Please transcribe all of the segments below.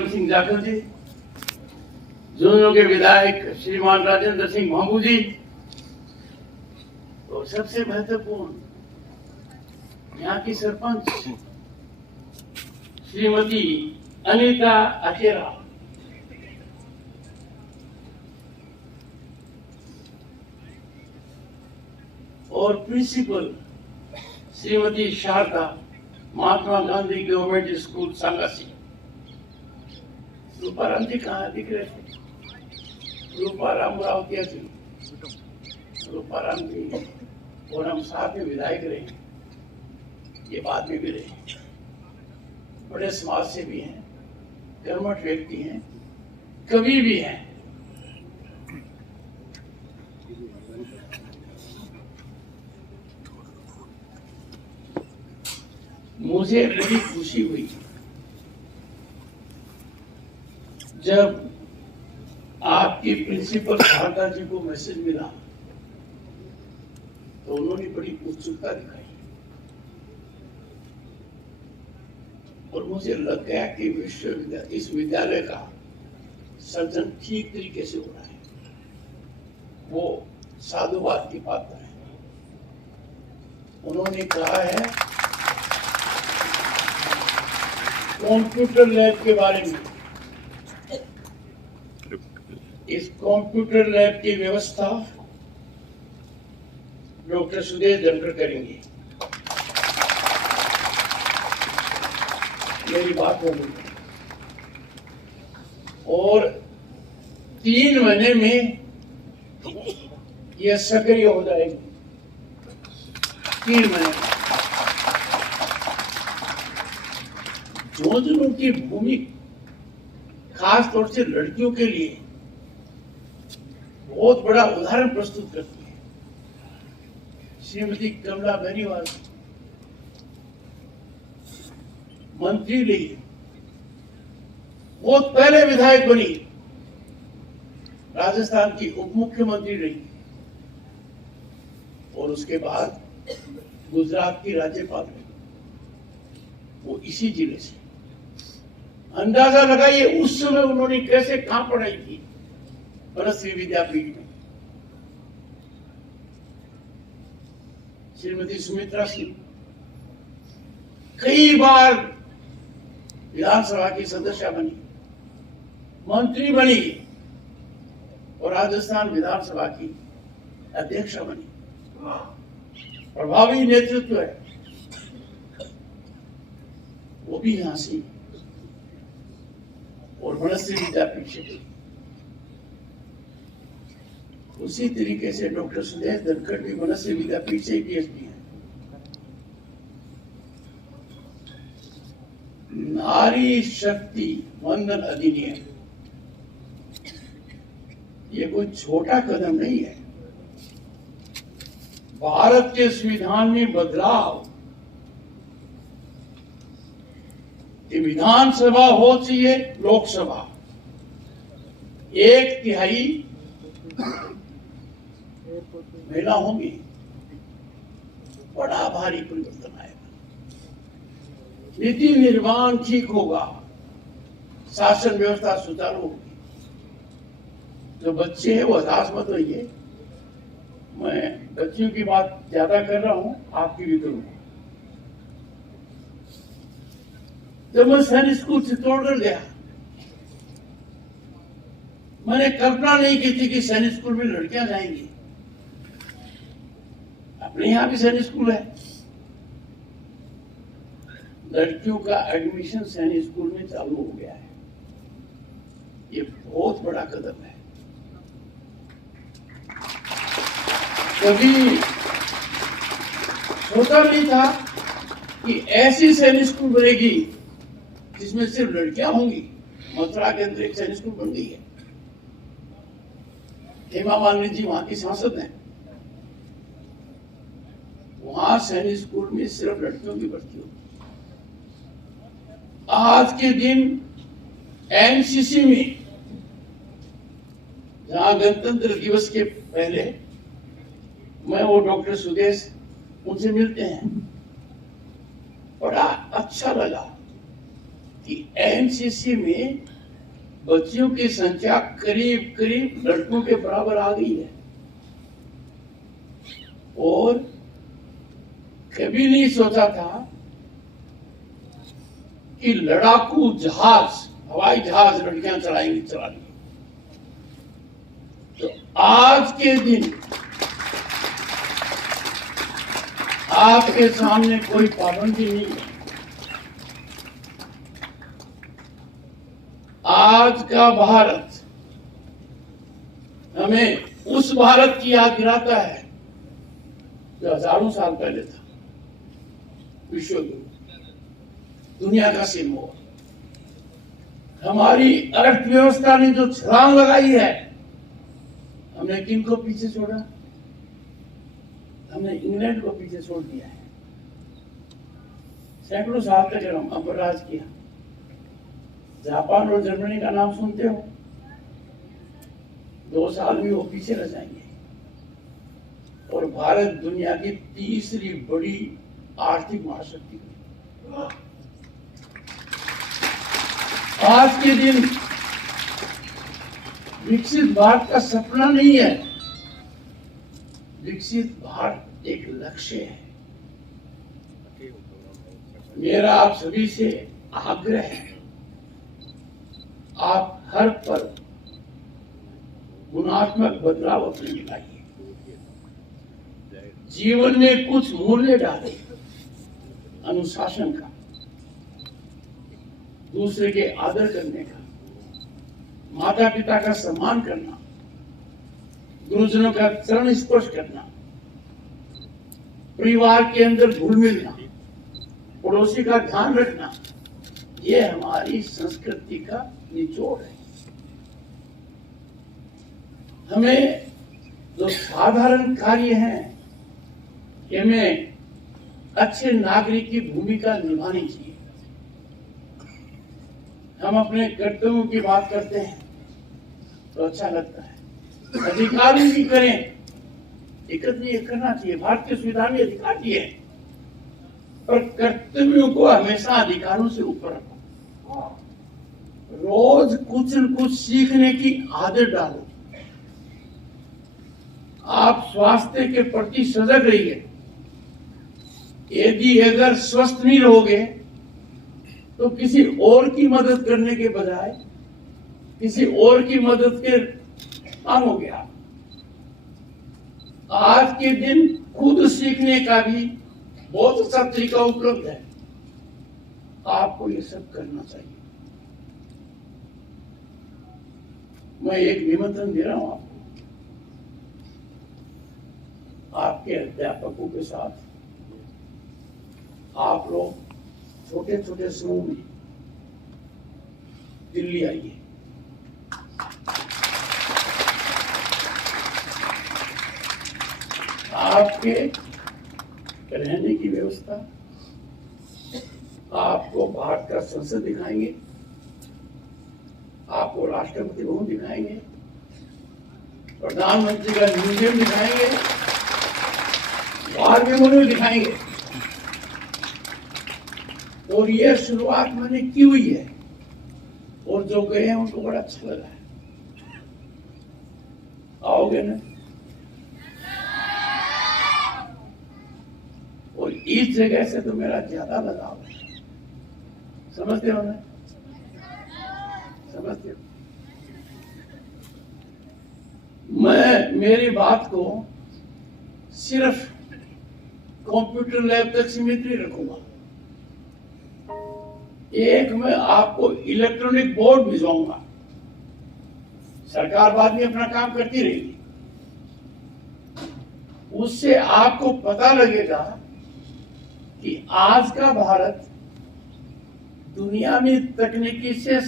सिंह जाखड़ जी, झुंझुनू के विधायक श्रीमान राजेंद्र सिंह भांबू जी, और सबसे महत्वपूर्ण यहाँ की सरपंच श्रीमती अनीता अखेरा, और principal Shrimati Sharda, Mahatma Gandhi government school सांगासी। Ruparam जी कहाँ दिख रहे थे? रूपाराम रावतिया जी, रूपाराम जी और हम साथ में विधायक रहे, ये बाद में भी रहे। बड़े समाज सेवी हैं, कर्मठ व्यक्ति हैं, कवि भी हैं। मुझे बड़ी खुशी हुई जब आपकी प्रिंसिपल शारदा जी को मैसेज मिला तो उन्होंने बड़ी उत्सुकता दिखाई और मुझे लग गया कि इस विद्यालय का सर्जन ठीक तरीके से हो रहा है। वो साधुवाद की बात है। उन्होंने कहा है कंप्यूटर लैब के बारे में, इस कंप्यूटर लैब की व्यवस्था डॉक्टर सुदेश धनखड़ करेंगे। मेरी बात हो गई और 3 महीने में यह सक्रिय हो जाएगी। 3 महीने। झुंझुनू की भूमि खास तौर से लड़कियों के लिए बहुत बड़ा उदाहरण प्रस्तुत करती है। श्रीमती कमला बेनीवाल मंत्री रही, बहुत पहले विधायक बनी, राजस्थान की उप मुख्यमंत्री रही और उसके बाद गुजरात की राज्यपाल रही, वो इसी जिले से। अंदाजा लगाइए उस समय उन्होंने कैसे कहां पढ़ाई की, बनश्री विद्यापीठ में। श्रीमती सुमित्रा सिंह कई बार विधानसभा की सदस्य बनी, मंत्री बनी और राजस्थान विधानसभा की अध्यक्ष बनी। प्रभावी नेतृत्व है, वो भी यहां से और बनश्री विद्यापीठ से। उसी तरीके से डॉक्टर सुदेश धनखड़ भी बनश्री विद्यापीठ से पीएचडी है। नारी शक्ति वंदन अधिनियम ये कोई छोटा कदम नहीं है। भारत के संविधान में बदलाव, कि विधानसभा हो चाहिए लोकसभा, 1/3 महिला होंगी, बड़ा भारी परिवर्तन आएगा। नीति निर्माण ठीक होगा, शासन व्यवस्था सुचारू होगी। जो बच्चे हैं वो हताश मत होइए, मैं बच्चियों की बात ज्यादा कर रहा हूं, आपकी भी करूंगा। जब मैं सैनिक स्कूल चित्तौड़गढ़ गया, मैंने कल्पना नहीं की थी कि सैनिक स्कूल में लड़कियां जाएंगी। अपने यहां भी सैनिक स्कूल है, लड़कियों का एडमिशन सैनिक स्कूल में चालू हो गया है। ये बहुत बड़ा कदम है। कभी सोचा नहीं था कि ऐसी सैनिक स्कूल बनेगी जिसमें सिर्फ लड़कियां होंगी। मथुरा के अंदर एक सैनिक स्कूल बन गई है। हेमा मालिनी जी वहां की सांसद हैं, वहां सैनिक स्कूल में सिर्फ लड़कियों की भर्ती होगी। आज के दिन एनसीसी में, जहां गणतंत्र दिवस के पहले मैं वो डॉक्टर सुदेश उनसे मिलते हैं, बड़ा अच्छा लगा कि एनसीसी में बच्चियों की संख्या करीब करीब लड़कों के बराबर आ गई है। और कभी नहीं सोचा था कि लड़ाकू जहाज, हवाई जहाज लड़कियां चलाएंगी। तो आज के दिन आपके सामने कोई पाबंदी नहीं है। आज का भारत हमें उस भारत की याद दिलाता है जो हजारों साल पहले था, विश्व गुरु, दुनिया का सिंबल। हमारी अर्थव्यवस्था ने जो छलांग लगाई है, हमने किनको पीछे छोड़ा? हमने इंग्लैंड को पीछे छोड़ दिया है। सैकड़ों साल तक हम अमरराज किया। जापान और जर्मनी का नाम सुनते हो, 2 साल में वो पीछे रह जाएंगे। और भारत दुनिया की तीसरी बड़ी आर्थिक महाशक्ति है। आज के दिन विकसित भारत का सपना नहीं है, विकसित भारत एक लक्ष्य है। मेरा आप सभी से आग्रह है, आप हर पल गुणात्मक बदलाव अपने में लाइए। जीवन में कुछ मूल्य डालें, अनुशासन का, दूसरे के आदर करने का, माता पिता का सम्मान करना, गुरुजनों का चरण स्पर्श करना, परिवार के अंदर घुल मिलना, पड़ोसी का ध्यान रखना, ये हमारी संस्कृति का निचोड़ है। हमें जो साधारण कार्य हैं, हमें अच्छे नागरिक की भूमिका निभानी चाहिए। हम अपने कर्तव्यों की बात करते हैं तो अच्छा लगता है, अधिकारों की करें, एकत्रित करना चाहिए। भारत के संविधान में अधिकार दिए, पर कर्तव्यों को हमेशा अधिकारों से ऊपर रखो। रोज कुछ न कुछ सीखने की आदत डालो। आप स्वास्थ्य के प्रति सजग रहिए। यदि अगर स्वस्थ नहीं रहोगे तो किसी और की मदद करने के बजाय किसी और की मदद के मांगोगे आप। आज के दिन खुद सीखने का भी बहुत अच्छा तरीका उपलब्ध है, आपको ये सब करना चाहिए। मैं एक निमंत्रण दे रहा हूं आपको, आपके अध्यापकों के साथ आप लोग छोटे छोटे समूह में दिल्ली आइए। आपके रहने की व्यवस्था, आपको भारत का संसद दिखाएंगे, आपको राष्ट्रपति भवन दिखाएंगे, प्रधानमंत्री का म्यूजियम दिखाएंगे, वार मेमोरियल दिखाएंगे। और ये शुरुआत मैंने की हुई है, और जो गए हैं उनको बड़ा अच्छा लगा है। आओगे ना? और इस जगह से तो मेरा ज्यादा लगाव है, समझते हो ना? समझते हो? मैं मेरी बात को सिर्फ कंप्यूटर लैब तक सीमित नहीं रखूंगा। एक मैं आपको इलेक्ट्रॉनिक बोर्ड भिजवाऊंगा। सरकार बाद में अपना काम करती रहेगी, उससे आपको पता लगेगा कि आज का भारत दुनिया में तकनीकी से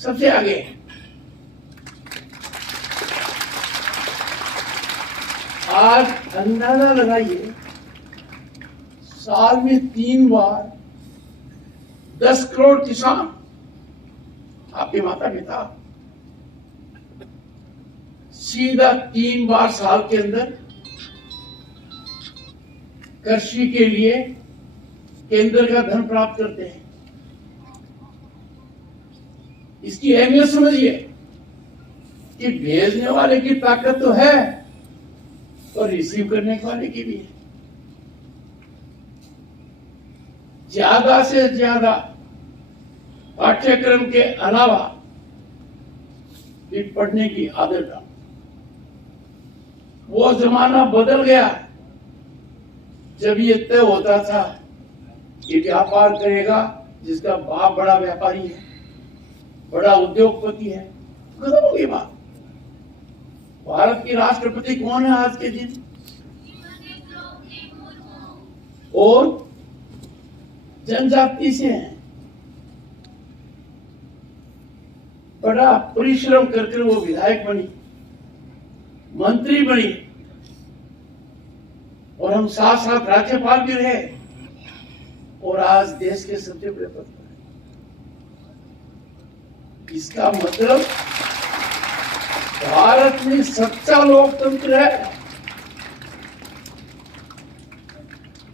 सबसे आगे है। आज अंदाजा लगाइए, साल में 3 बार 10 करोड़ किसान, आपके माता पिता, सीधा 3 बार साल के अंदर कृषि के लिए केंद्र का धन प्राप्त करते हैं। इसकी अहमियत समझिए कि भेजने वाले की ताकत तो है और रिसीव करने वाले की भी है। ज्यादा से ज्यादा पाठ्यक्रम के अलावा भी पढ़ने की आदत डालो। वो जमाना बदल गया जब ये तय होता था कि व्यापार करेगा जिसका बाप बड़ा व्यापारी है, बड़ा उद्योगपति है। खत्म हो गई बात। भारत की राष्ट्रपति कौन है आज के दिन? और जनजाति से हैं। बड़ा परिश्रम करके वो विधायक बनी, मंत्री बनी, और हम साथ साथ राज्यपाल भी रहे, और आज देश के सबसे बड़े पद पर। इसका मतलब भारत में सच्चा लोकतंत्र है।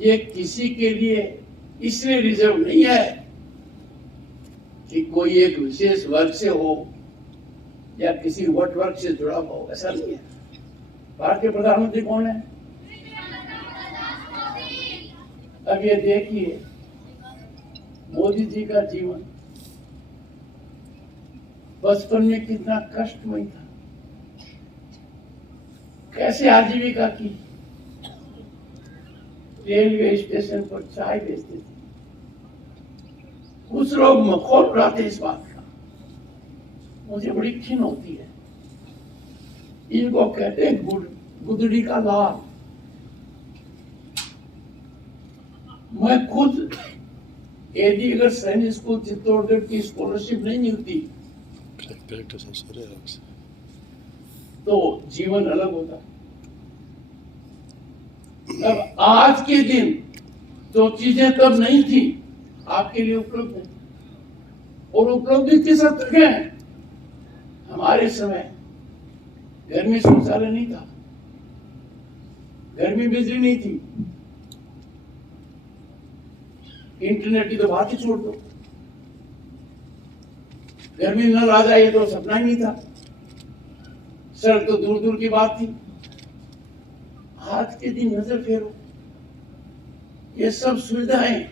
ये किसी के लिए इसलिए रिजर्व नहीं है कि कोई एक विशेष वर्ग से हो या किसी वट वर्ग से जुड़ा हुआ हो, ऐसा नहीं है। भारत के प्रधानमंत्री कौन है? अब ये देखिए मोदी जी का जीवन बचपन में कितना कष्टमय था, कैसे आजीविका की। रेलवे स्टेशन पर चाय बेचते थे। कुछ लोग मखौल उड़ाते इस बात का, मुझे बड़ी खिन होती है। इनको कहते हैं गुदड़ी का लाल। मैं खुद यदि अगर सैनिक स्कूल चित्तौड़गढ़ की स्कॉलरशिप नहीं मिलती तो जीवन अलग होता। अब आज के दिन जो चीजें तब नहीं थी आपके लिए उपलब्ध है, और उपलब्धि किस हद तक है? हमारे समय घर में शौचालय नहीं था, घर में बिजली नहीं थी, इंटरनेट की तो बात ही छोड़ दो, घर में नल आ जाए तो सपना ही नहीं था, सड़क तो दूर दूर की बात थी। आज के दिन नजर फेरो, ये सब सुविधाएं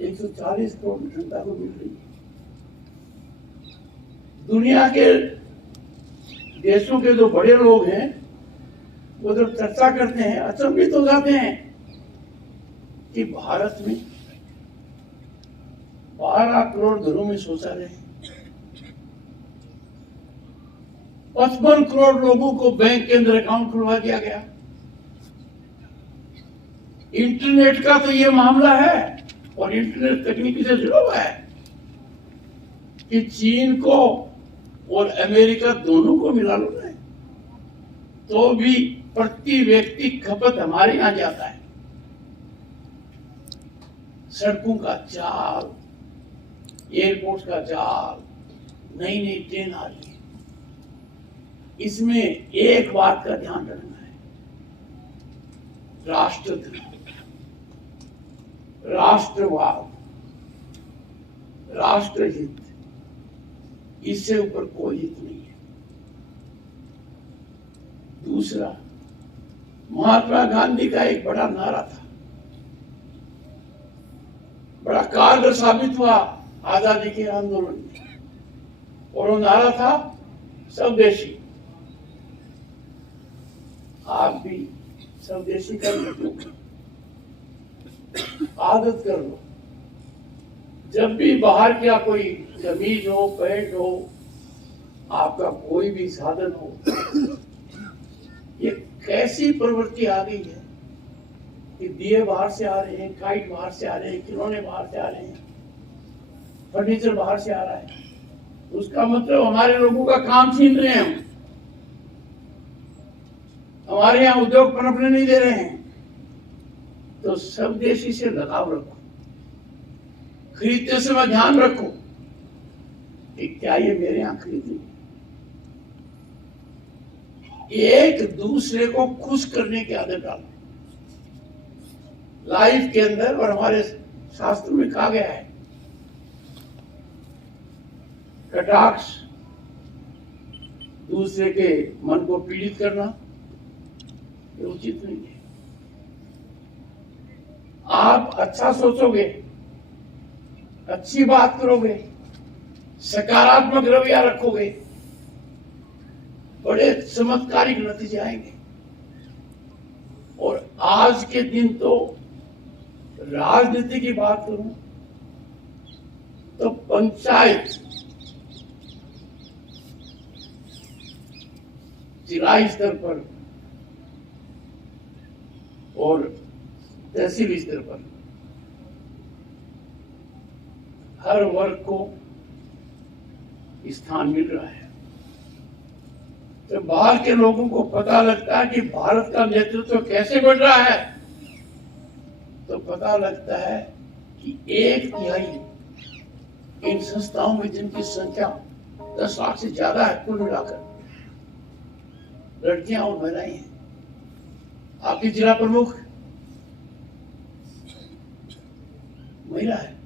140 करोड़ जनता को मिल रही है। दुनिया के देशों के जो बड़े लोग हैं वो जब चर्चा करते हैं अचंभित हो जाते हैं कि भारत में 12 करोड़ घरों में शौचालय है, 55 करोड़ लोगों को बैंक के अंदर अकाउंट खुलवा दिया गया। इंटरनेट का तो ये मामला है, और इंटरनेट तकनीकी से जुड़ा हुआ है कि चीन को और अमेरिका दोनों को मिला लो ना, तो भी प्रति व्यक्ति खपत हमारे यहां जाता है। सड़कों का जाल, एयरपोर्ट का जाल, नई नई ट्रेन आ रही है। इसमें एक बात का ध्यान रखना है, राष्ट्रधर्म, राष्ट्रवाद, राष्ट्रहित, इससे ऊपर कोई हित नहीं है। दूसरा, महात्मा गांधी का एक बड़ा नारा था, बड़ा कारगर साबित हुआ आजादी के आंदोलन में, और वो नारा था स्वदेशी। आप भी स्वदेशी कर लो, आदत कर लो। जब भी बाहर का कोई कमीज हो, पैंट हो, आपका कोई भी साधन हो, ये कैसी प्रवृत्ति आ गई है कि दिए बाहर से आ रहे हैं, काइट बाहर से आ रहे हैं, खिलौने बाहर से आ रहे हैं, फर्नीचर बाहर से आ रहा है। उसका मतलब हमारे लोगों का काम छीन रहे हैं, हमारे यहाँ उद्योग पनपने नहीं दे रहे हैं। तो स्वदेशी से लगाव रखो, खरीदते समय ध्यान रखो कि क्या ये मेरे यहां खरीदी। एक दूसरे को खुश करने की आदत डालो। लाइफ के अंदर और हमारे शास्त्रों में कहा गया है कटाक्ष, दूसरे के मन को पीड़ित करना ये उचित नहीं है। आप अच्छा सोचोगे, अच्छी बात करोगे, सकारात्मक रवैया रखोगे, बड़े चमत्कारिक नतीजे आएंगे। और आज के दिन तो राजनीति की बात करूं तो पंचायत, जिला स्तर पर और तहसील स्तर पर हर वर्ग को स्थान मिल रहा है। तो बाहर के लोगों को पता लगता है कि भारत का नेतृत्व कैसे बढ़ रहा है, तो पता लगता है कि 1/3 इन संस्थाओं में जिनकी संख्या 10 लाख से ज्यादा है कुल मिलाकर, लड़कियां और महिलाएं हैं। आपकी जिला प्रमुख महिला है।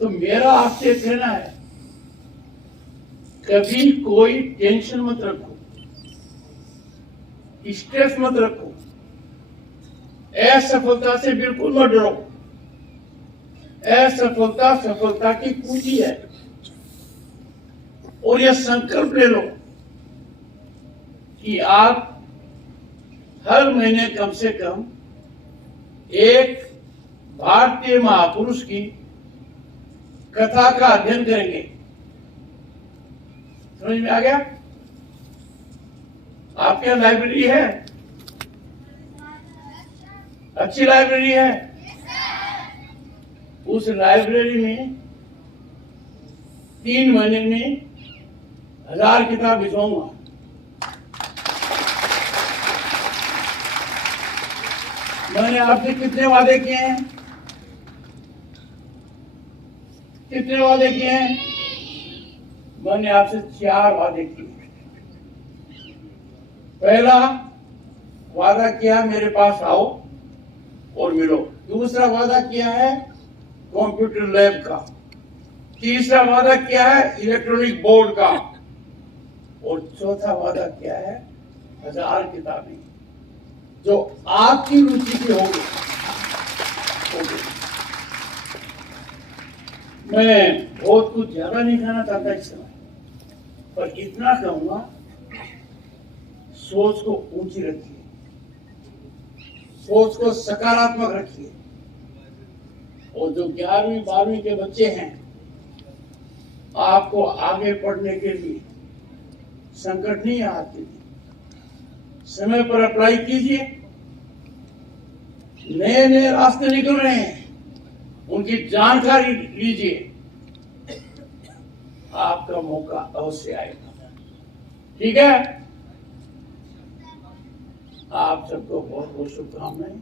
तो मेरा आपसे कहना है, कभी कोई टेंशन मत रखो, स्ट्रेस मत रखो, असफलता से बिल्कुल मत डरो। असफलता सफलता की कुंजी है। और यह संकल्प ले लो कि आप हर महीने कम से कम एक भारतीय महापुरुष की कथा का अध्ययन करेंगे। समझ में आ गया? आपके यहाँ लाइब्रेरी है? अच्छी लाइब्रेरी है? उस लाइब्रेरी में 3 महीने में 1000 किताब भिजवाऊंगा। मैंने आपसे कितने वादे किए हैं? कितने वादे किए हैं? मैंने आपसे 4 वादे किए। पहला वादा किया मेरे पास आओ और मिलो। दूसरा वादा किया है कंप्यूटर लैब का। तीसरा वादा किया है इलेक्ट्रॉनिक बोर्ड का। और चौथा वादा किया है 1000 किताबें जो आपकी रुचि की होगी। मैं बहुत कुछ ज्यादा नहीं कहना चाहता इस समय, पर इतना कहूंगा, सोच को ऊंची रखिए, सोच को सकारात्मक रखिए। और जो 11वीं 12वीं के बच्चे हैं, आपको आगे पढ़ने के लिए संकट नहीं आते, समय पर अप्लाई कीजिए। नए नए रास्ते निकल रहे हैं, उनकी जानकारी लीजिए, आपका मौका अवश्य आएगा। ठीक है? आप सबको बहुत बहुत शुभकामनाएं।